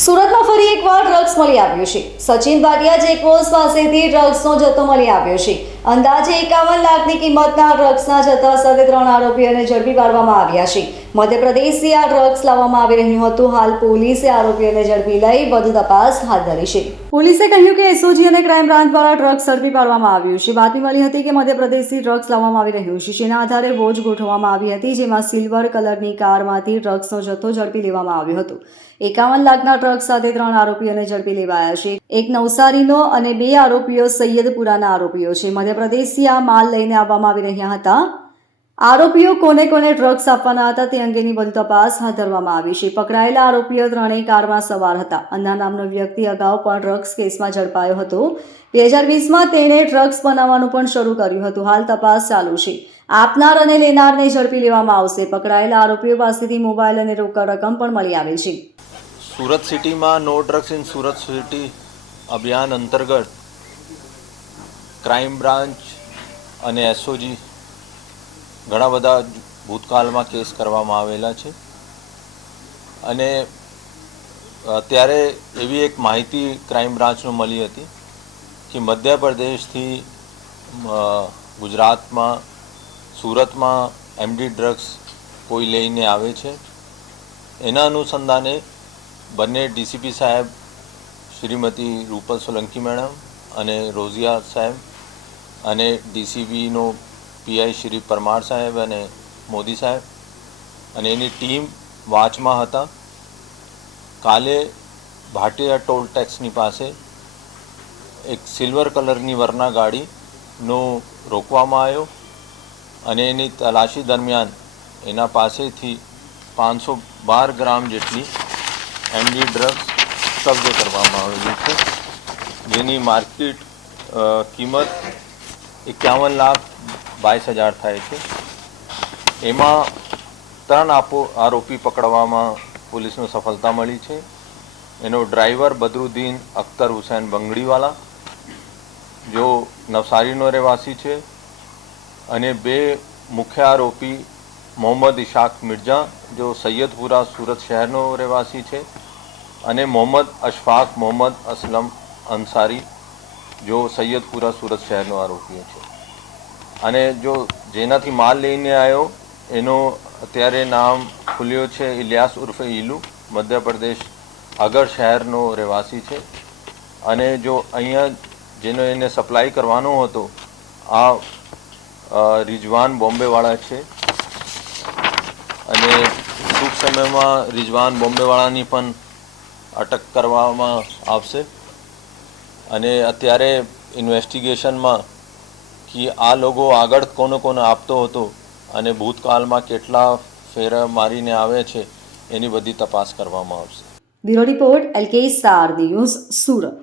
સુરતમાં ફરી એકવાર ડ્રગ્સ મળી આવ્યો છે. સચિન ભાટિયા ચેકપોસ્ટ પાસેથી ડ્રગ્સનો જથ્થો મળી આવ્યો છે. અંદાજે 51 લાખની કિંમતના ડ્રગ્સના જથ્થા સાથે 3 આરોપીઓને ઝડપી પાડવામાં આવ્યા છે. મધ્યપ્રદેશથી આ ડ્રગ્સ લાવવામાં આવી રહ્યું હતું. હાલ પોલીસે આરોપીઓને ઝડપી લઈ વધુ તપાસ હાથ ધરી છે. પોલીસે કહ્યું કે એસઓજી અને ક્રાઇમ બ્રાન્ચ દ્વારા ડ્રગ્સ ઝડપી પાડવામાં આવ્યું છે. બાતમી મળી હતી કે મધ્યપ્રદેશથી ડ્રગ્સ લાવવામાં આવી રહ્યું છે. જેના આધારે વોચ ગોઠવવામાં આવી હતી, જેમાં સિલ્વર કલરની કારમાંથી ડ્રગ્સનો જથ્થો ઝડપી લેવામાં આવ્યો હતો. 51 લાખના ડ્રગ્સ સાથે 3 આરોપીઓને ઝડપી લેવાયા છે. એક નવસારીનો અને 2 આરોપીઓ સૈયદપુરાના આરોપીઓ છે. મધ્યપ્રદેશથી આ માલ લઈને આવવામાં આવી રહ્યા હતા. આરોપીઓ કોને ડ્રગ્સ આપવાના હતા તે અંગેની વધુ તપાસ હાથ ધરવામાં આવી છે. પકડાયેલા આરોપીઓ ત્રણેય કારમાં સવાર હતા. અન્ના નામનો વ્યક્તિ અગાઉ પણ ડ્રગ્સ કેસમાં ઝડપાયો હતો. 2020માં તેણે ડ્રગ્સ બનાવવાનું પણ શરૂ કર્યું હતું. હાલ તપાસ ચાલુ છે. આપનાર અને લેનારને ઝડપી લેવામાં આવશે. પકડાયેલા આરોપીઓ પાસેથી મોબાઈલ અને રોકડ રકમ પણ મળી આવેલ છે. સુરત સિટીમાં no drugs in Surat city અભિયાન અંતર્ગત ક્રાઇમ બ્રાન્ચ અને એસઓજી ઘણા બધા ભૂતકાળમાં કેસ કરવામાં આવેલા છે. અને અત્યારે એવી એક માહિતી ક્રાઇમ બ્રાન્ચને મળી હતી કે મધ્યપ્રદેશથી ગુજરાતમાં સુરતમાં એમડી ડ્રગ્સ કોઈ લઈને આવે છે. એના અનુસંધાને બંને ડીસીપી સાહેબ શ્રીમતી રૂપલ સોલંકી મેડમ અને રોઝિયા સાહેબ અને ડીસીબીનો પીઆઈ શ્રી પરમાર સાહેબ અને મોદી સાહેબ અને એની ટીમ વાચમાં હતા. કાલે ભાટિયા ટોલ ટેક્સની પાસે એક સિલ્વર કલરની વરના ગાડીનો રોકવામાં આવ્યો અને એની તલાશી દરમિયાન એના પાસેથી 512 ગ્રામ જેટલી એમડી ડ્રગ્સ કબજે કરવામાં આવેલી છે, જેની માર્કેટ કિંમત 51,22,000 થાય છે. એમાં 3 આરોપી પકડવામાં પોલીસને સફળતા મળી છે. એનો ડ્રાઈવર બદરુદ્દીન અખ્તર હુસૈન બંગડીવાલા, જો નવસારીનો રહેવાસી છે, અને 2 મુખ્ય આરોપી મોહમ્મદ ઇશાક મિર્જા, જો સૈયદપુરા સુરત શહેરનો રહેવાસી છે, અને મોહમ્મદ અશફાક મોહમ્મદ અસલમ અંસારી, જો સૈયદપુરા સુરત શહેરનો આરોપી છે. અને જો જેનાથી માલ લઈને આવ્યો એનો અત્યારે નામ ખુલ્યો છે ઇલિયાસ ઉર્ફે ઈલુ, મધ્યપ્રદેશ અગર શહેરનો રહેવાસી છે. અને જો અહીંયા જેનો એને સપ્લાય કરવાનો હતો આ રિજવાન બોમ્બેવાળા છે. અને ટૂંક સમયમાં રિજવાન બોમ્બેવાળાની પણ અટક કરવામાં આવશે. અને અત્યારે ઇન્વેસ્ટિગેશનમાં કે આ લોકો આગળ કોને આપતો હતો અને ભૂતકાળમાં કેટલા ફેરા મારીને આવે છે એની બધી તપાસ કરવામાં આવશે. Bureau report LK star news, Surat.